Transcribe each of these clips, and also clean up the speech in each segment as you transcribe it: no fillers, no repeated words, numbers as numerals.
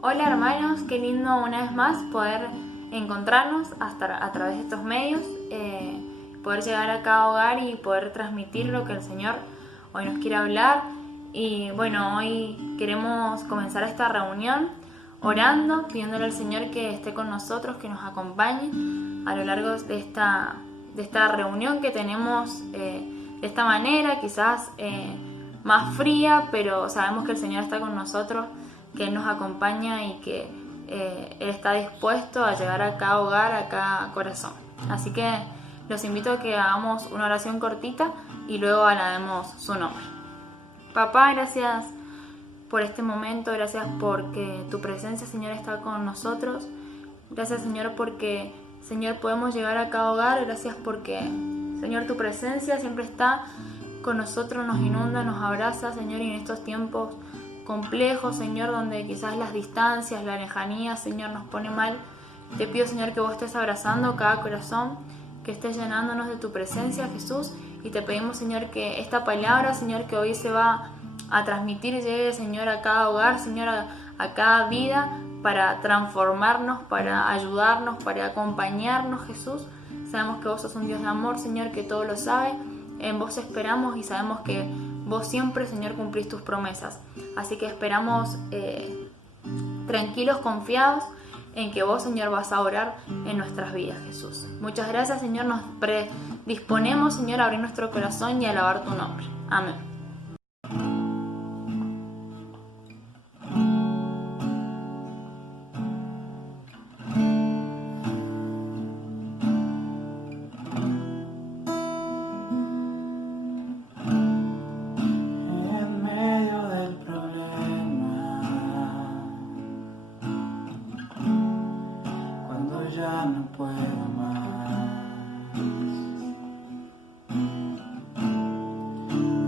Hola hermanos, qué lindo una vez más poder encontrarnos hasta a través de estos medios, poder llegar a cada hogar y poder transmitir lo que el Señor hoy nos quiere hablar. Y bueno, hoy queremos comenzar esta reunión orando, pidiéndole al Señor que esté con nosotros, que nos acompañe a lo largo de esta reunión que tenemos de esta manera, quizás más fría, pero sabemos que el Señor está con nosotros, que Él nos acompaña y que Él está dispuesto a llegar a cada hogar, a cada corazón. Así que los invito a que hagamos una oración cortita y luego alabemos su nombre. Papá, gracias por este momento, gracias porque tu presencia, Señor, está con nosotros. Gracias, Señor, porque, Señor, podemos llegar a cada hogar. Gracias porque, Señor, tu presencia siempre está con nosotros, nos inunda, nos abraza, Señor, y en estos tiempos complejos, Señor, donde quizás las distancias, la lejanía, Señor, nos pone mal, te pido, Señor, que vos estés abrazando cada corazón, que estés llenándonos de tu presencia, Jesús, y te pedimos, Señor, que esta palabra, Señor, que hoy se va a transmitir, llegue, Señor, a cada hogar, Señor, a cada vida, para transformarnos, para ayudarnos, para acompañarnos, Jesús. Sabemos que vos sos un Dios de amor, Señor, que todo lo sabe. En vos esperamos y sabemos que vos siempre, Señor, cumplís tus promesas. Así que esperamos tranquilos, confiados en que vos, Señor, vas a orar en nuestras vidas, Jesús. Muchas gracias, Señor. Nos predisponemos, Señor, a abrir nuestro corazón y a alabar tu nombre. Amén. Ya no puedo más.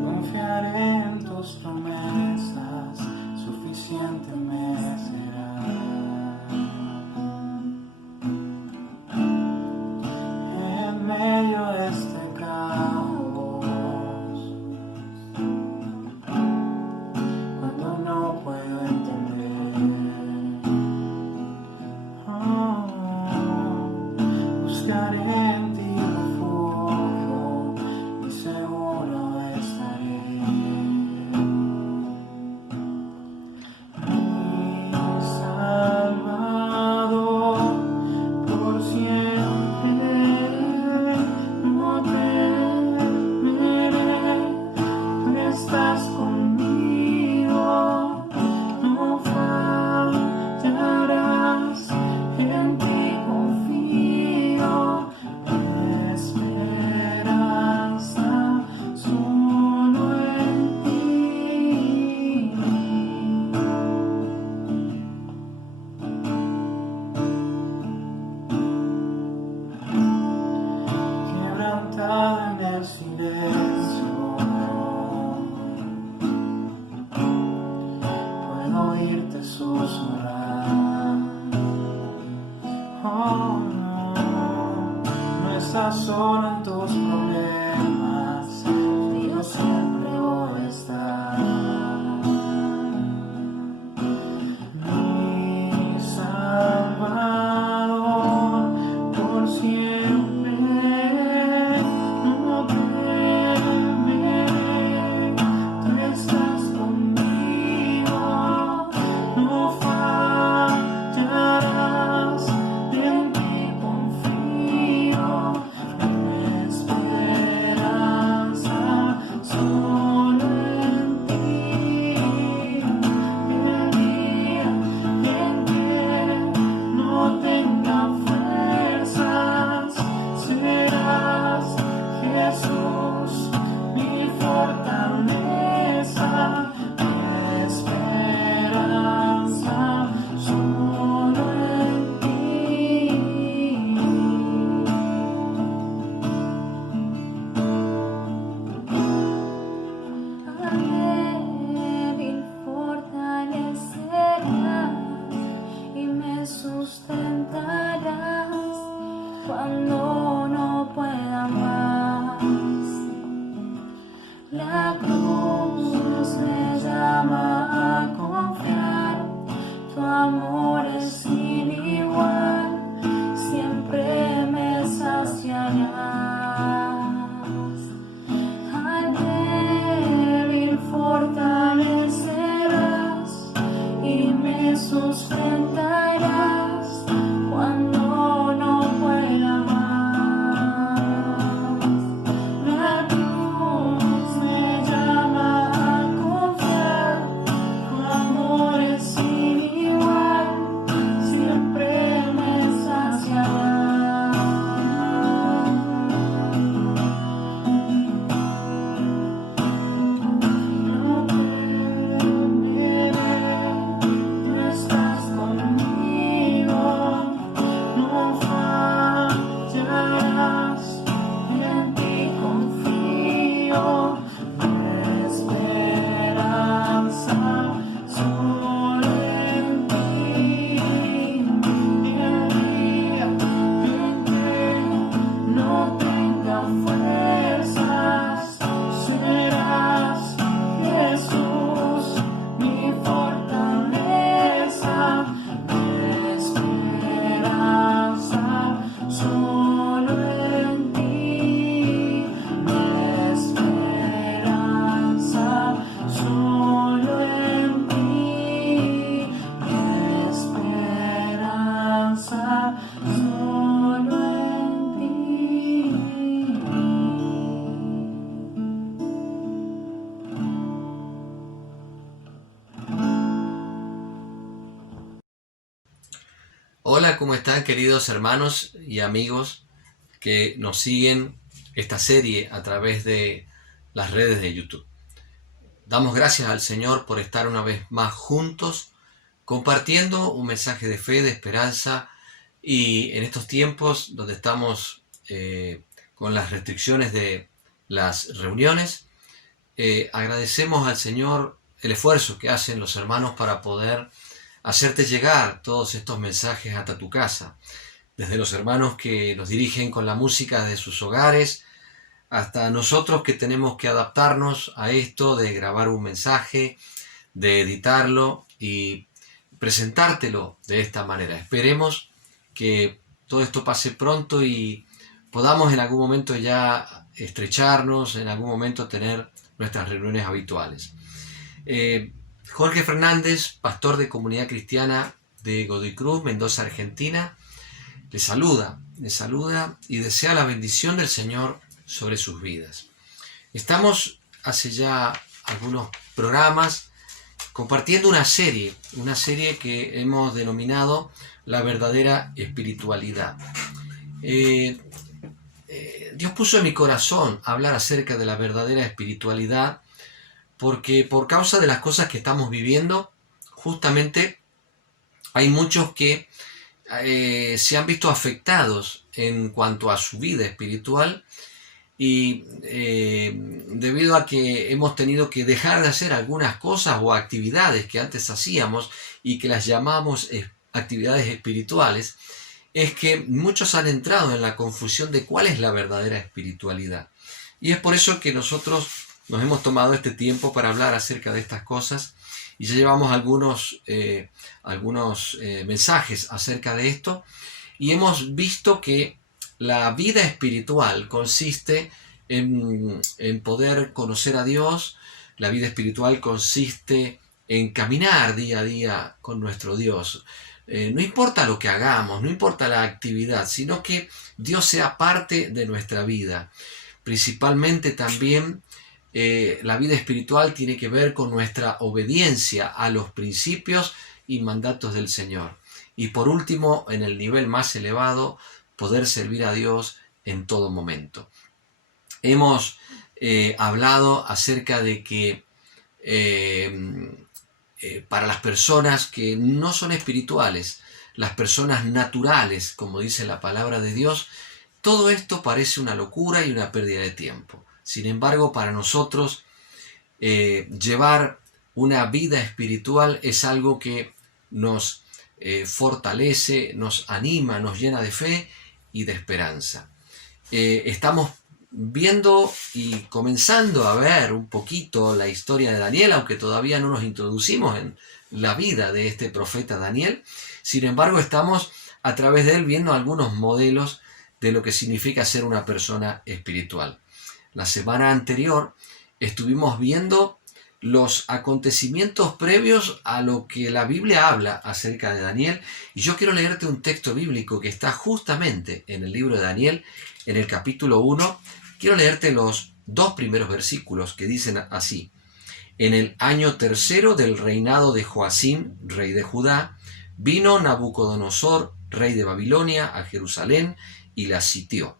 Confiaré en tus promesas, suficiente me será. En medio de este caos, cuando no puedo entender, buscaré en ti refugio y seguro estaré. Mi Salvador, por siempre no temeré, tú estás conmigo, no fallarás, en ti confío. Esperanza solo en ti. Quebrantada en el silencio, puedo oírte susurrar. Oh, no estás solo en tus problemas, yo siempre voy a estar. Mi Salvador, por siempre no temeré, tú estás conmigo, no fallarás, en ti confío, esperanza solo amor es sin igual, siempre me saciarás. Al débil fortalecerás y me sustentarás cuando no pueda más. La cruz me llama a confiar, tu amor es sin igual, siempre me saciará. No temeré, tú estás conmigo, no fallarás, en ti confío, esperanza solo en ti. El día en que no tenga fuerzas, serás Jesús mi fortaleza, esperanza solo en ti, esperanza solo en ti, esperanza solo en ti. Hola, ¿cómo están queridos hermanos y amigos que nos siguen esta serie a través de las redes de YouTube? Damos gracias al Señor por estar una vez más juntos, compartiendo un mensaje de fe, de esperanza, y en estos tiempos donde estamos con las restricciones de las reuniones, agradecemos al Señor el esfuerzo que hacen los hermanos para poder hacerte llegar todos estos mensajes hasta tu casa, desde los hermanos que los dirigen con la música de sus hogares, hasta nosotros que tenemos que adaptarnos a esto de grabar un mensaje, de editarlo y presentártelo de esta manera. Esperemos que todo esto pase pronto y podamos en algún momento ya estrecharnos, en algún momento tener nuestras reuniones habituales. Jorge Fernández, pastor de Comunidad Cristiana de Godoy Cruz, Mendoza, Argentina, les saluda y desea la bendición del Señor sobre sus vidas. Estamos hace ya algunos programas compartiendo una serie que hemos denominado La verdadera espiritualidad. Dios puso en mi corazón hablar acerca de la verdadera espiritualidad porque por causa de las cosas que estamos viviendo, justamente hay muchos que se han visto afectados en cuanto a su vida espiritual y debido a que hemos tenido que dejar de hacer algunas cosas o actividades que antes hacíamos y que las llamamos actividades espirituales, es que muchos han entrado en la confusión de cuál es la verdadera espiritualidad. Y es por eso que nosotros nos hemos tomado este tiempo para hablar acerca de estas cosas y ya llevamos algunos mensajes acerca de esto y hemos visto que la vida espiritual consiste en poder conocer a Dios. La vida espiritual consiste en caminar día a día con nuestro Dios. No importa lo que hagamos, no importa la actividad, sino que Dios sea parte de nuestra vida. Principalmente también la vida espiritual tiene que ver con nuestra obediencia a los principios y mandatos del Señor. Y por último, en el nivel más elevado, poder servir a Dios en todo momento. Hemos hablado acerca de que para las personas que no son espirituales, las personas naturales, como dice la palabra de Dios, todo esto parece una locura y una pérdida de tiempo. Sin embargo, para nosotros, llevar una vida espiritual es algo que nos fortalece, nos anima, nos llena de fe y de esperanza. Estamos viendo y comenzando a ver un poquito la historia de Daniel, aunque todavía no nos introducimos en la vida de este profeta Daniel. Sin embargo, estamos a través de él viendo algunos modelos de lo que significa ser una persona espiritual. La semana anterior estuvimos viendo los acontecimientos previos a lo que la Biblia habla acerca de Daniel, y yo quiero leerte un texto bíblico que está justamente en el libro de Daniel, en el capítulo 1. Quiero leerte los 2 primeros versículos que dicen así: en el año 3 del reinado de Joacim, rey de Judá, vino Nabucodonosor, rey de Babilonia, a Jerusalén y la sitió.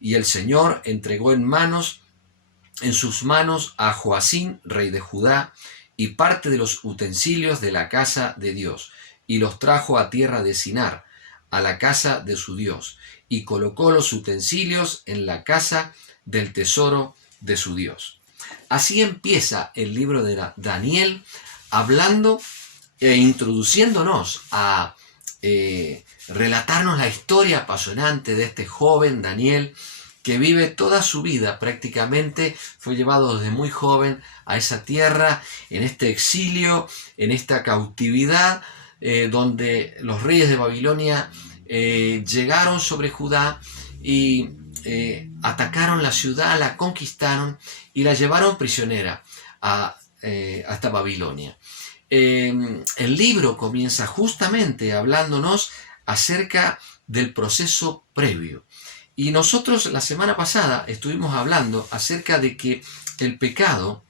Y el Señor entregó en sus manos a Joacim, rey de Judá, y parte de los utensilios de la casa de Dios, y los trajo a tierra de Sinar, a la casa de su Dios, y colocó los utensilios en la casa del tesoro de su Dios. Así empieza el libro de Daniel, hablando e introduciéndonos a relatarnos la historia apasionante de este joven Daniel, que vive toda su vida, prácticamente fue llevado desde muy joven a esa tierra, en este exilio, en esta cautividad, donde los reyes de Babilonia llegaron sobre Judá y atacaron la ciudad, la conquistaron y la llevaron prisionera hasta Babilonia. El libro comienza justamente hablándonos acerca del proceso previo. Y nosotros la semana pasada estuvimos hablando acerca de que el pecado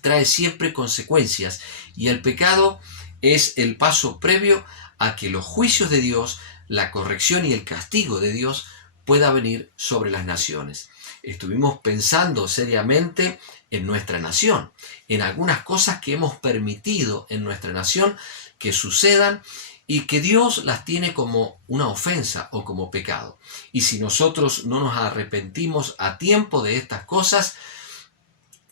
trae siempre consecuencias, y el pecado es el paso previo a que los juicios de Dios, la corrección y el castigo de Dios pueda venir sobre las naciones. Estuvimos pensando seriamente en nuestra nación, en algunas cosas que hemos permitido en nuestra nación que sucedan y que Dios las tiene como una ofensa o como pecado. Y si nosotros no nos arrepentimos a tiempo de estas cosas,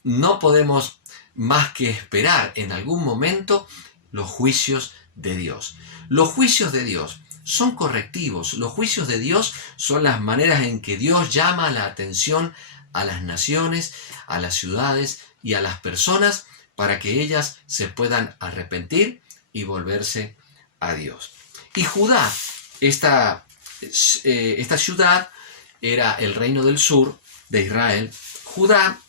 no podemos más que esperar en algún momento los juicios de Dios. Los juicios de Dios son correctivos. Los juicios de Dios son las maneras en que Dios llama la atención a las naciones, a las ciudades y a las personas para que ellas se puedan arrepentir y volverse a Dios. Y Judá, esta ciudad era el reino del sur de Israel. Judá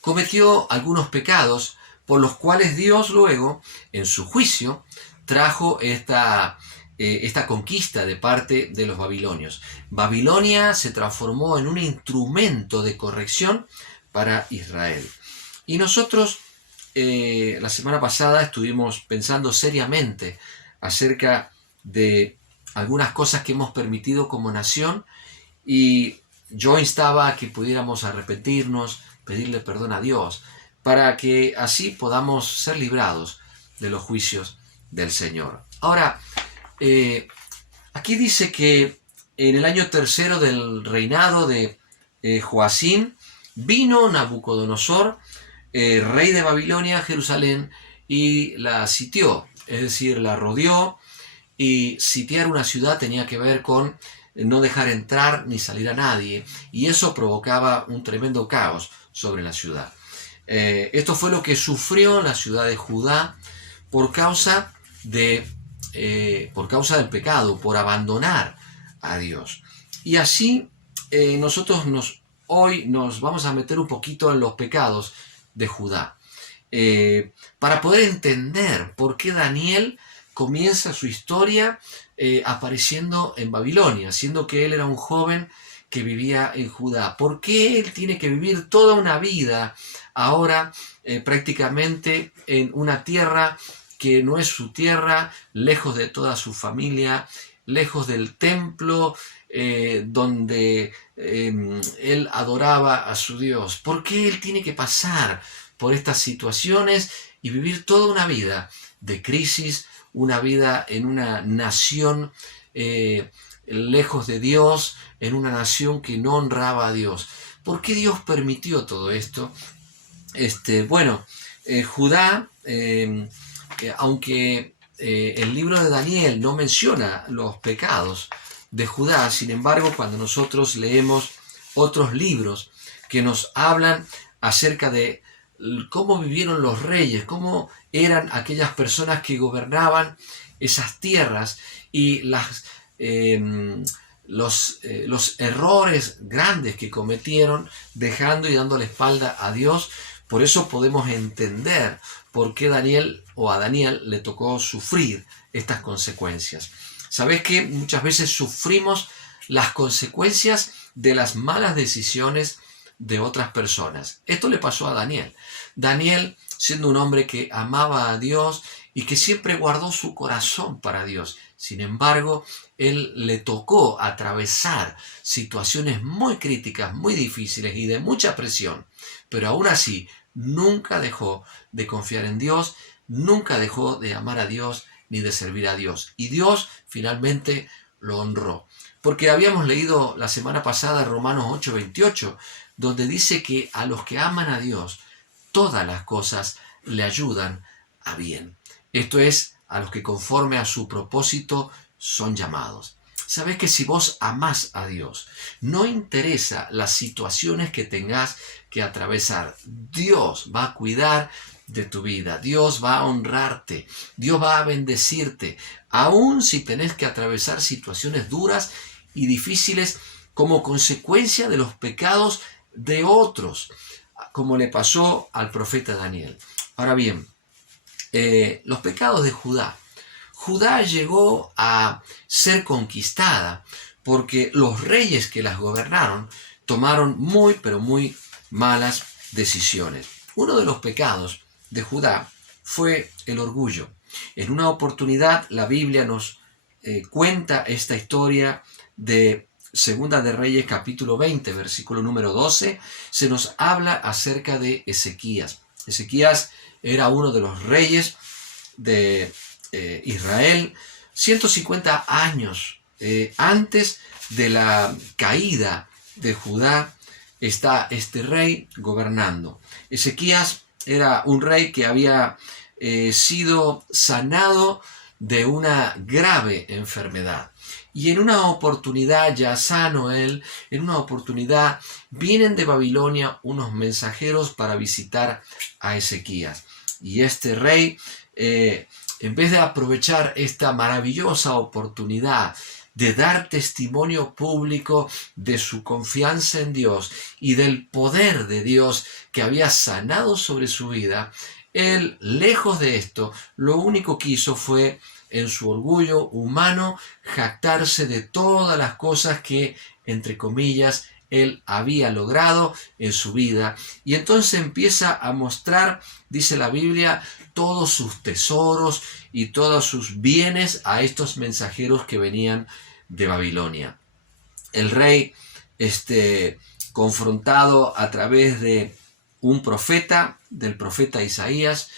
cometió algunos pecados por los cuales Dios luego, en su juicio, trajo esta conquista de parte de los babilonios. Babilonia se transformó en un instrumento de corrección para Israel. Y nosotros la semana pasada estuvimos pensando seriamente acerca de algunas cosas que hemos permitido como nación, y yo instaba a que pudiéramos arrepentirnos, pedirle perdón a Dios, para que así podamos ser librados de los juicios del Señor. Ahora, aquí dice que en el año 3 del reinado de Joacim, vino Nabucodonosor, rey de Babilonia, a Jerusalén, y la sitió, es decir, la rodeó. Y sitiar una ciudad tenía que ver con no dejar entrar ni salir a nadie, y eso provocaba un tremendo caos sobre la ciudad. Esto fue lo que sufrió la ciudad de Judá por causa del pecado, por abandonar a Dios. Y así nosotros hoy nos vamos a meter un poquito en los pecados de Judá, para poder entender por qué Daniel comienza su historia apareciendo en Babilonia, siendo que él era un joven que vivía en Judá. ¿Por qué él tiene que vivir toda una vida ahora prácticamente en una tierra que no es su tierra, lejos de toda su familia, lejos del templo donde él adoraba a su Dios? ¿Por qué él tiene que pasar por estas situaciones y vivir toda una vida de crisis, una vida en una nación lejos de Dios, en una nación que no honraba a Dios? ¿Por qué Dios permitió todo esto? Judá, aunque el libro de Daniel no menciona los pecados de Judá, sin embargo, cuando nosotros leemos otros libros que nos hablan acerca de cómo vivieron los reyes, cómo eran aquellas personas que gobernaban esas tierras y los errores grandes que cometieron dejando y dando la espalda a Dios. Por eso podemos entender por qué a Daniel le tocó sufrir estas consecuencias. ¿Sabes que muchas veces sufrimos las consecuencias de las malas decisiones de otras personas? Esto le pasó a Daniel. Daniel, siendo un hombre que amaba a Dios y que siempre guardó su corazón para Dios, sin embargo, él le tocó atravesar situaciones muy críticas, muy difíciles y de mucha presión, pero aún así nunca dejó de confiar en Dios, nunca dejó de amar a Dios ni de servir a Dios. Y Dios finalmente lo honró. Porque habíamos leído la semana pasada Romanos 8:28, donde dice que a los que aman a Dios, todas las cosas le ayudan a bien. Esto es, a los que conforme a su propósito son llamados. Sabes que si vos amás a Dios, no interesa las situaciones que tengas que atravesar, Dios va a cuidar de tu vida, Dios va a honrarte, Dios va a bendecirte, aun si tenés que atravesar situaciones duras y difíciles como consecuencia de los pecados de otros, como le pasó al profeta Daniel. Ahora bien, los pecados de Judá. Judá llegó a ser conquistada porque los reyes que las gobernaron tomaron muy, pero muy malas decisiones. Uno de los pecados de Judá fue el orgullo. En una oportunidad la Biblia nos cuenta esta historia de Segunda de Reyes capítulo 20, versículo número 12. Se nos habla acerca de Ezequías. Ezequías era uno de los reyes de Israel, 150 años antes de la caída de Judá está este rey gobernando. Ezequías era un rey que había sido sanado de una grave enfermedad. Y en una oportunidad, ya sano él, en una oportunidad vienen de Babilonia unos mensajeros para visitar a Ezequías. Y este rey, en vez de aprovechar esta maravillosa oportunidad de dar testimonio público de su confianza en Dios y del poder de Dios que había sanado sobre su vida, él, lejos de esto, lo único que hizo fue, en su orgullo humano, jactarse de todas las cosas que, entre comillas, él había logrado en su vida. Y entonces empieza a mostrar, dice la Biblia, todos sus tesoros y todos sus bienes a estos mensajeros que venían de Babilonia. El rey, confrontado a través de un profeta, del profeta Isaías,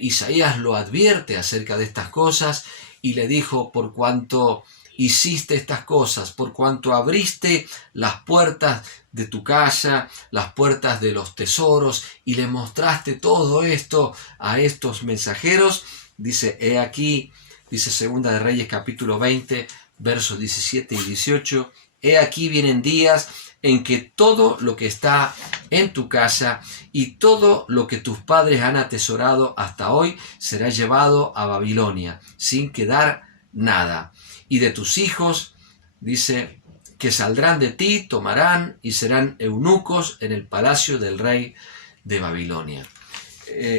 Isaías lo advierte acerca de estas cosas y le dijo: por cuanto hiciste estas cosas, por cuanto abriste las puertas de tu casa, las puertas de los tesoros, y le mostraste todo esto a estos mensajeros, dice, he aquí, dice Segunda de Reyes capítulo 20, versos 17 y 18, he aquí vienen días en que todo lo que está en tu casa y todo lo que tus padres han atesorado hasta hoy será llevado a Babilonia, sin quedar nada. Y de tus hijos, dice, que saldrán de ti, tomarán y serán eunucos en el palacio del rey de Babilonia.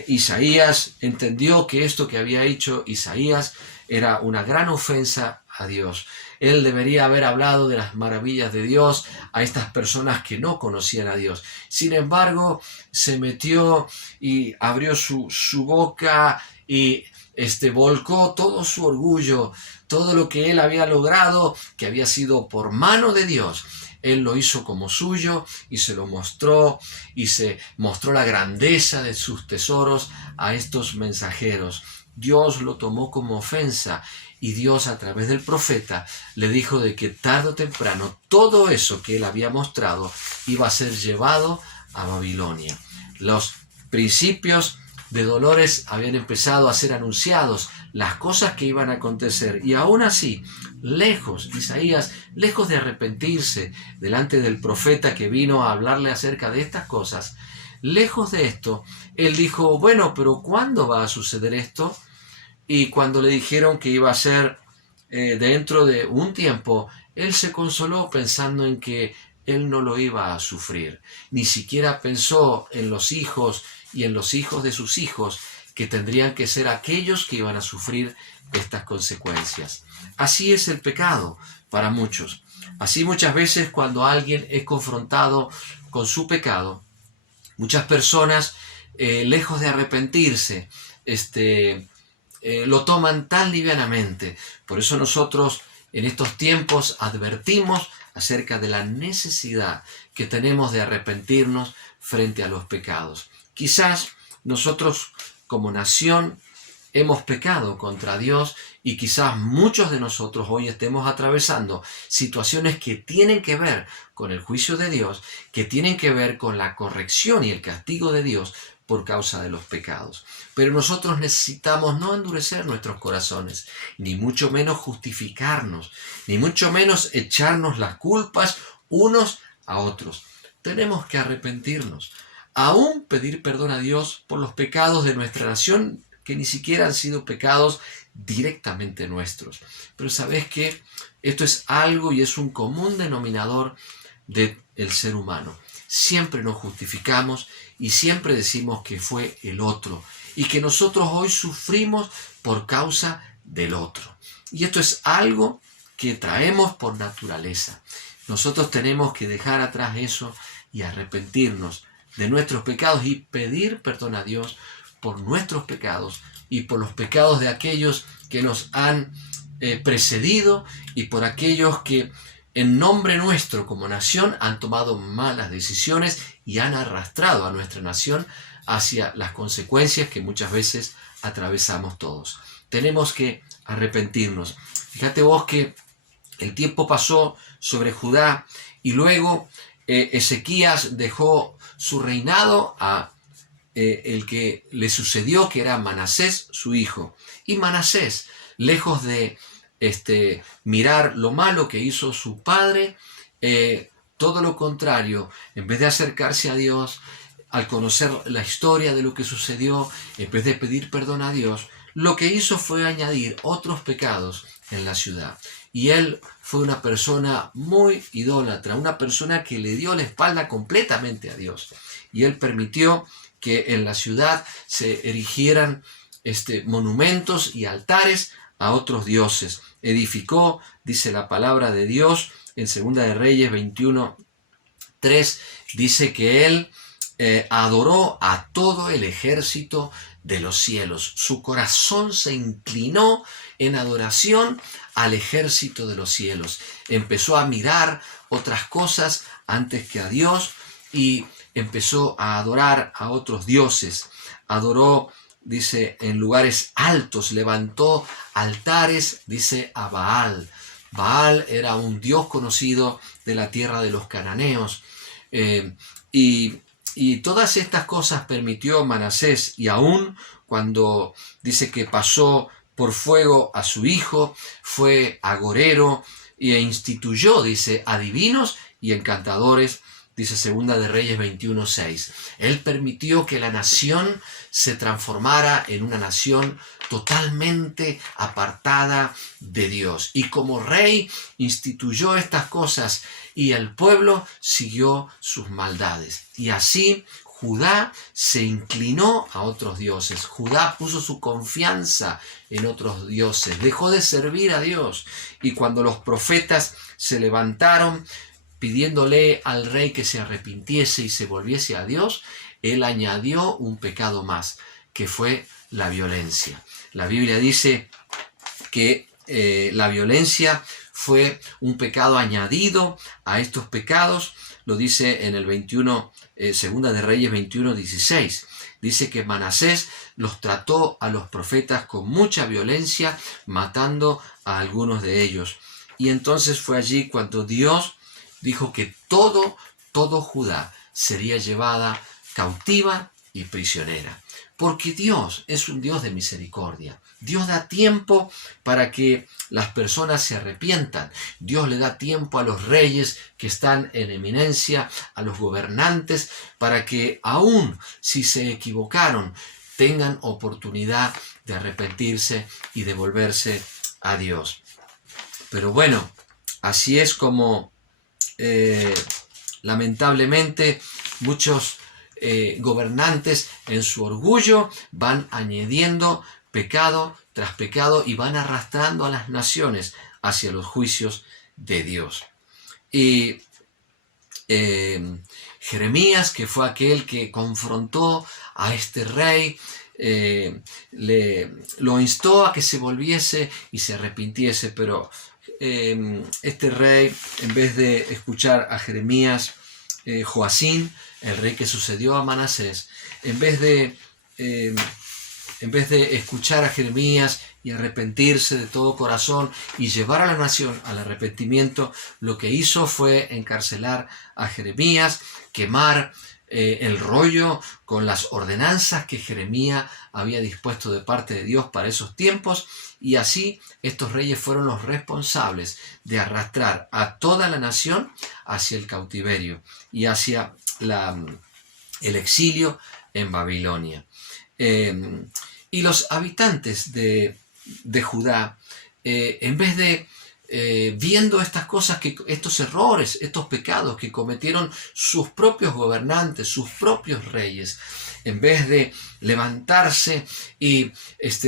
Isaías entendió que esto que había hecho Isaías era una gran ofensa a Dios. Él debería haber hablado de las maravillas de Dios a estas personas que no conocían a Dios. Sin embargo, se metió y abrió su boca y volcó todo su orgullo, todo lo que él había logrado, que había sido por mano de Dios. Él lo hizo como suyo y se lo mostró, y se mostró la grandeza de sus tesoros a estos mensajeros. Dios lo tomó como ofensa, y Dios, a través del profeta, le dijo de que tarde o temprano todo eso que él había mostrado iba a ser llevado a Babilonia. Los principios de dolores habían empezado a ser anunciados, las cosas que iban a acontecer, y aún así, Isaías, lejos de arrepentirse delante del profeta que vino a hablarle acerca de estas cosas, Lejos de esto, él dijo, bueno, pero ¿cuándo va a suceder esto? Y cuando le dijeron que iba a ser dentro de un tiempo, él se consoló pensando en que él no lo iba a sufrir. Ni siquiera pensó en los hijos y en los hijos de sus hijos, que tendrían que ser aquellos que iban a sufrir estas consecuencias. Así es el pecado para muchos. Así muchas veces cuando alguien es confrontado con su pecado, muchas personas, lejos de arrepentirse, lo toman tan livianamente. Por eso nosotros en estos tiempos advertimos acerca de la necesidad que tenemos de arrepentirnos frente a los pecados. Quizás nosotros como nación hemos pecado contra Dios y quizás muchos de nosotros hoy estemos atravesando situaciones que tienen que ver con el juicio de Dios, que tienen que ver con la corrección y el castigo de Dios por causa de los pecados. Pero nosotros necesitamos no endurecer nuestros corazones, ni mucho menos justificarnos, ni mucho menos echarnos las culpas unos a otros. Tenemos que arrepentirnos, aún pedir perdón a Dios por los pecados de nuestra nación, que ni siquiera han sido pecados directamente nuestros. Pero ¿sabes qué? Esto es algo y es un común denominador del ser humano. Siempre nos justificamos y siempre decimos que fue el otro y que nosotros hoy sufrimos por causa del otro. Y esto es algo que traemos por naturaleza. Nosotros tenemos que dejar atrás eso y arrepentirnos de nuestros pecados y pedir perdón a Dios por nuestros pecados y por los pecados de aquellos que nos han precedido y por aquellos que en nombre nuestro como nación han tomado malas decisiones y han arrastrado a nuestra nación hacia las consecuencias que muchas veces atravesamos todos. Tenemos que arrepentirnos. Fíjate vos que el tiempo pasó sobre Judá y luego Ezequías dejó su reinado a el que le sucedió, que era Manasés, su hijo. Y Manasés, lejos de mirar lo malo que hizo su padre, todo lo contrario, en vez de acercarse a Dios, al conocer la historia de lo que sucedió, en vez de pedir perdón a Dios, lo que hizo fue añadir otros pecados en la ciudad. Y él fue una persona muy idólatra, una persona que le dio la espalda completamente a Dios. Y él permitió que en la ciudad se erigieran monumentos y altares a otros dioses. Edificó, dice la palabra de Dios, en 2 de Reyes 21:3, dice que él adoró a todo el ejército de los cielos. Su corazón se inclinó en adoración al ejército de los cielos. Empezó a mirar otras cosas antes que a Dios y empezó a adorar a otros dioses. Adoró, dice, en lugares altos, levantó altares, dice, a Baal. Baal era un dios conocido de la tierra de los cananeos. Y todas estas cosas permitió Manasés, y aún cuando dice que pasó por fuego a su hijo, fue agorero e instituyó, dice, adivinos y encantadores, dice 2 de Reyes 21:6. Él permitió que la nación se transformara en una nación totalmente apartada de Dios. Y como rey instituyó estas cosas y el pueblo siguió sus maldades. Y así Judá se inclinó a otros dioses. Judá puso su confianza en otros dioses. Dejó de servir a Dios. Y cuando los profetas se levantaron pidiéndole al rey que se arrepintiese y se volviese a Dios, él añadió un pecado más, que fue la violencia. La Biblia dice que la violencia fue un pecado añadido a estos pecados. Lo dice en el 21, Segunda de Reyes 21:16. Dice que Manasés los trató a los profetas con mucha violencia, matando a algunos de ellos. Y entonces fue allí cuando Dios dijo que todo Judá sería llevada cautiva y prisionera. Porque Dios es un Dios de misericordia. Dios da tiempo para que las personas se arrepientan. Dios le da tiempo a los reyes que están en eminencia, a los gobernantes, para que aun si se equivocaron, tengan oportunidad de arrepentirse y de volverse a Dios. Pero bueno, así es como lamentablemente muchos gobernantes en su orgullo van añadiendo pecado tras pecado y van arrastrando a las naciones hacia los juicios de Dios. Y Jeremías, que fue aquel que confrontó a este rey, lo instó a que se volviese y se arrepintiese, pero este rey, en vez de escuchar a Jeremías, Joacín, el rey que sucedió a Manasés, en vez de escuchar a Jeremías y arrepentirse de todo corazón y llevar a la nación al arrepentimiento, lo que hizo fue encarcelar a Jeremías, quemar el rollo con las ordenanzas que Jeremías había dispuesto de parte de Dios para esos tiempos, y así estos reyes fueron los responsables de arrastrar a toda la nación hacia el cautiverio y hacia el exilio en Babilonia. Y los habitantes de Judá, en vez de viendo estas cosas, estos errores, estos pecados que cometieron sus propios gobernantes, sus propios reyes, en vez de levantarse y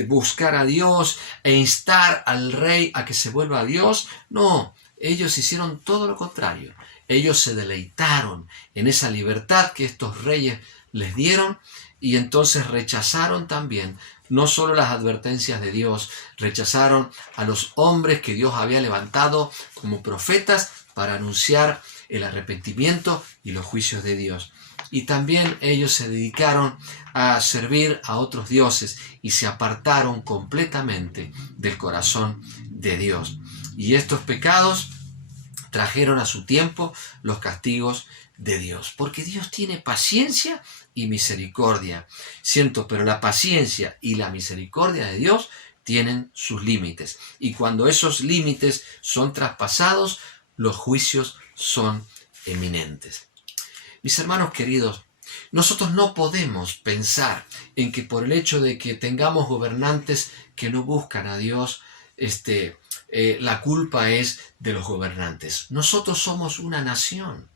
buscar a Dios e instar al rey a que se vuelva a Dios, no, ellos hicieron todo lo contrario. Ellos se deleitaron en esa libertad que estos reyes les dieron, y entonces rechazaron también no solo las advertencias de Dios, rechazaron a los hombres que Dios había levantado como profetas para anunciar el arrepentimiento y los juicios de Dios. Y también ellos se dedicaron a servir a otros dioses y se apartaron completamente del corazón de Dios. Y estos pecados trajeron a su tiempo los castigos de Dios, porque Dios tiene paciencia y misericordia. Pero la paciencia y la misericordia de Dios tienen sus límites, y cuando esos límites son traspasados, los juicios son eminentes. Mis hermanos queridos, nosotros no podemos pensar en que por el hecho de que tengamos gobernantes que no buscan a Dios, la culpa es de los gobernantes. Nosotros somos una nación.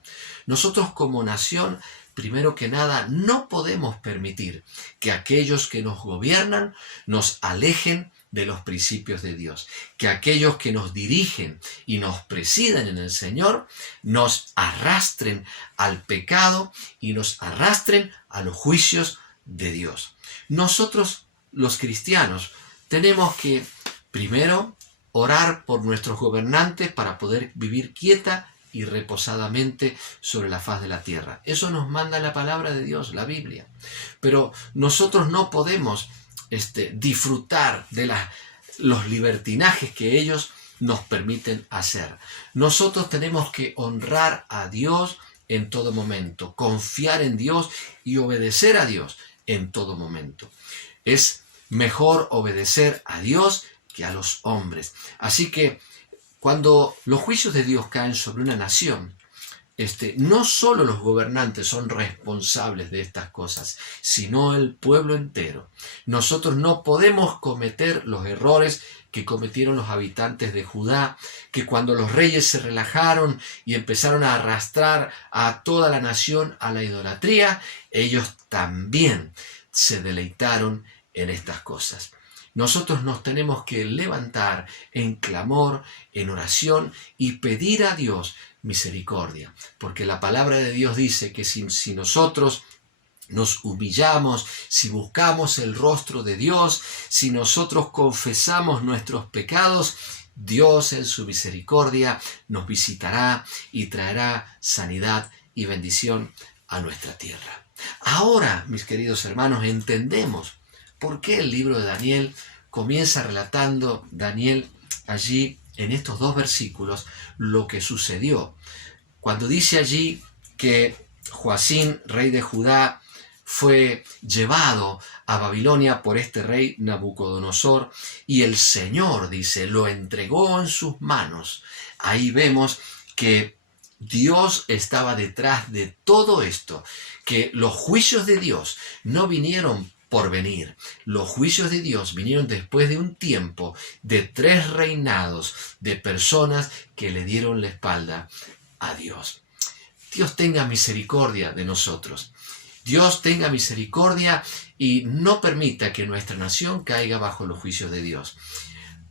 Nosotros como nación, primero que nada, no podemos permitir que aquellos que nos gobiernan nos alejen de los principios de Dios, que aquellos que nos dirigen y nos presiden en el Señor nos arrastren al pecado y nos arrastren a los juicios de Dios. Nosotros, los cristianos, tenemos que primero orar por nuestros gobernantes para poder vivir quieta y reposadamente sobre la faz de la tierra. Eso nos manda la palabra de Dios, la Biblia. Pero nosotros no podemos disfrutar de los libertinajes que ellos nos permiten hacer. Nosotros tenemos que honrar a Dios en todo momento, confiar en Dios y obedecer a Dios en todo momento. Es mejor obedecer a Dios que a los hombres. Así que cuando los juicios de Dios caen sobre una nación, no solo los gobernantes son responsables de estas cosas, sino el pueblo entero. Nosotros no podemos cometer los errores que cometieron los habitantes de Judá, que cuando los reyes se relajaron y empezaron a arrastrar a toda la nación a la idolatría, ellos también se deleitaron en estas cosas. Nosotros nos tenemos que levantar en clamor, en oración y pedir a Dios misericordia, porque la palabra de Dios dice que si nosotros nos humillamos, si buscamos el rostro de Dios, si nosotros confesamos nuestros pecados, Dios en su misericordia nos visitará y traerá sanidad y bendición a nuestra tierra. Ahora, mis queridos hermanos, entendemos por qué el libro de Daniel comienza relatando Daniel allí en estos 2 versículos lo que sucedió. Cuando dice allí que Joacín, rey de Judá, fue llevado a Babilonia por este rey Nabucodonosor, y el Señor, dice, lo entregó en sus manos. Ahí vemos que Dios estaba detrás de todo esto, que los juicios de Dios no vinieron por venir. Los juicios de Dios vinieron después de un tiempo de 3 reinados de personas que le dieron la espalda a Dios. Dios tenga misericordia de nosotros. Dios tenga misericordia y no permita que nuestra nación caiga bajo los juicios de Dios.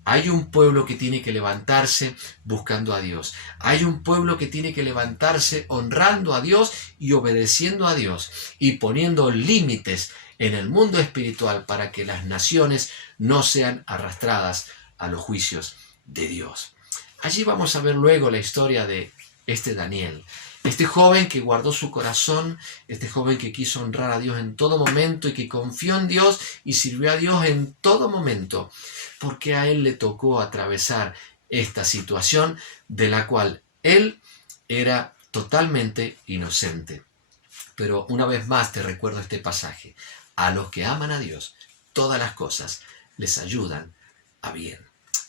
Hay un pueblo que tiene que levantarse buscando a Dios. Hay un pueblo que tiene que levantarse honrando a Dios y obedeciendo a Dios y poniendo límites en el mundo espiritual para que las naciones no sean arrastradas a los juicios de Dios. Allí vamos a ver luego la historia de este Daniel. Este joven que guardó su corazón, este joven que quiso honrar a Dios en todo momento y que confió en Dios y sirvió a Dios en todo momento, porque a él le tocó atravesar esta situación de la cual él era totalmente inocente. Pero una vez más te recuerdo este pasaje. A los que aman a Dios, todas las cosas les ayudan a bien.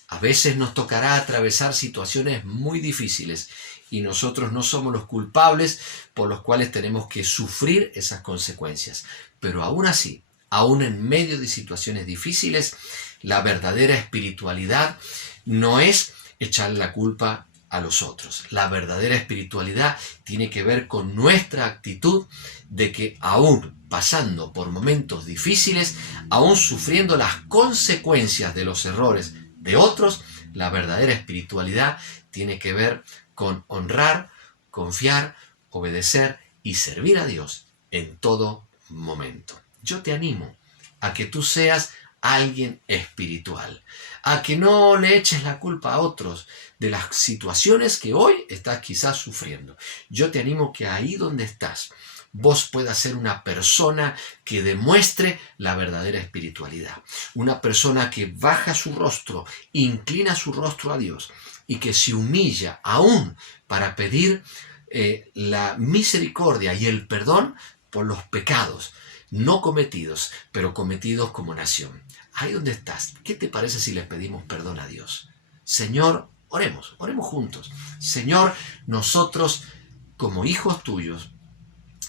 A veces nos tocará atravesar situaciones muy difíciles y nosotros no somos los culpables por los cuales tenemos que sufrir esas consecuencias. Pero aún así, aún en medio de situaciones difíciles, la verdadera espiritualidad no es echarle la culpa a los otros. La verdadera espiritualidad tiene que ver con nuestra actitud de que aún pasando por momentos difíciles, aún sufriendo las consecuencias de los errores de otros, la verdadera espiritualidad tiene que ver con honrar, confiar, obedecer y servir a Dios en todo momento. Yo te animo a que tú seas alguien espiritual, a que no le eches la culpa a otros de las situaciones que hoy estás quizás sufriendo. Yo te animo que ahí donde estás, vos puedas ser una persona que demuestre la verdadera espiritualidad. Una persona que baja su rostro, inclina su rostro a Dios y que se humilla aún para pedir la misericordia y el perdón por los pecados no cometidos, pero cometidos como nación. Ahí donde estás, ¿qué te parece si le pedimos perdón a Dios? Señor, oremos juntos. Señor, nosotros como hijos tuyos,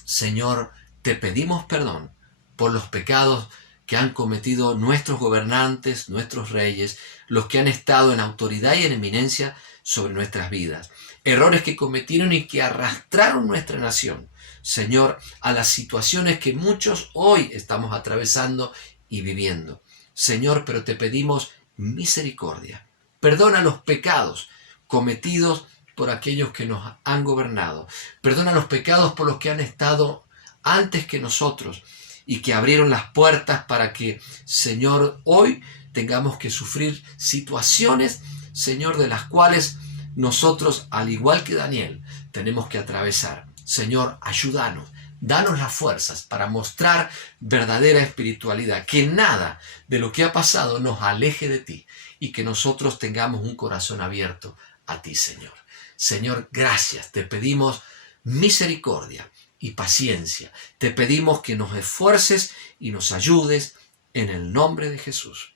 Señor, te pedimos perdón por los pecados que han cometido nuestros gobernantes, nuestros reyes, los que han estado en autoridad y en eminencia sobre nuestras vidas. Errores que cometieron y que arrastraron nuestra nación, Señor, a las situaciones que muchos hoy estamos atravesando y viviendo. Señor, pero te pedimos misericordia. Perdona los pecados cometidos por aquellos que nos han gobernado. Perdona los pecados por los que han estado antes que nosotros y que abrieron las puertas para que, Señor, hoy tengamos que sufrir situaciones, Señor, de las cuales nosotros, al igual que Daniel, tenemos que atravesar. Señor, ayúdanos, danos las fuerzas para mostrar verdadera espiritualidad, que nada de lo que ha pasado nos aleje de ti y que nosotros tengamos un corazón abierto a ti, Señor. Señor, gracias, te pedimos misericordia y paciencia. Te pedimos que nos esfuerces y nos ayudes en el nombre de Jesús.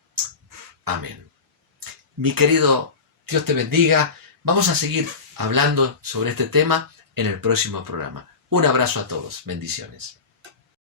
Amén. Mi querido, Dios te bendiga. Vamos a seguir hablando sobre este tema en el próximo programa. Un abrazo a todos. Bendiciones.